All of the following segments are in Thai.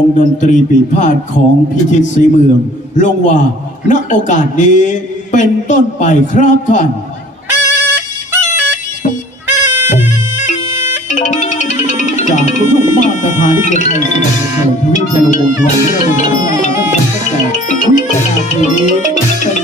วงดนตรีปีพาดของพิชิตศรีเมือง ลงว่าณโอกาสนี้เป็นต้นไปครับท่านจากทุกทุกมาตรฐานที่เป็นไทยสนับสนุนที่จะลงบนทวันที่เราดูตั้งแต่วิทยาทีนี้เป็น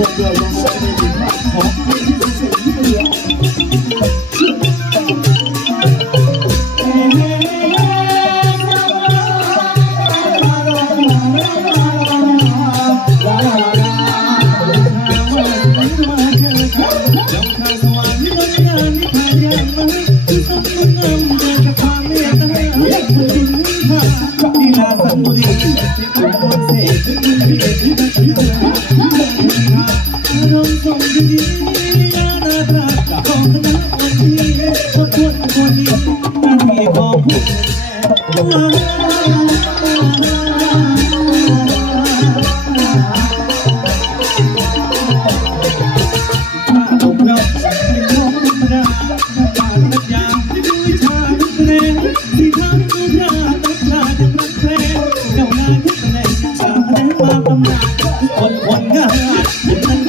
รวมด้วยวงสตรีปีพาดของเมืองคนคนงานคนนั้นของราชจะสูงตามตามระดับเรื่องสามลงมาลองโทษชะตาเราเกิดมาเป็นเหมือนกันทั้งคน คนผลงานมันละหุ่นง่ายจะโยกแค่มาชมลิเกกุ้งเล่น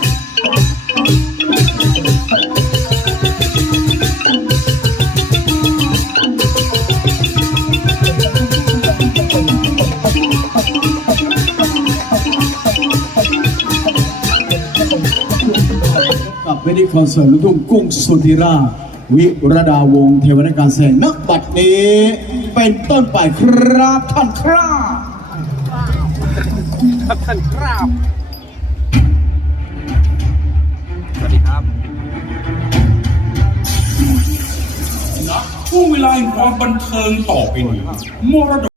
เวทีคอนเสิร์ตลูกทุ่งกุ้งสุธิราวิรดาวงเทวนาการแสงนักบัตรนี้ เป็นต้นไปครับท่านครับครับท่านครับสวัสดีครับช่วงเวลาแห่งความบันเทิงต่อไปนี้มรดก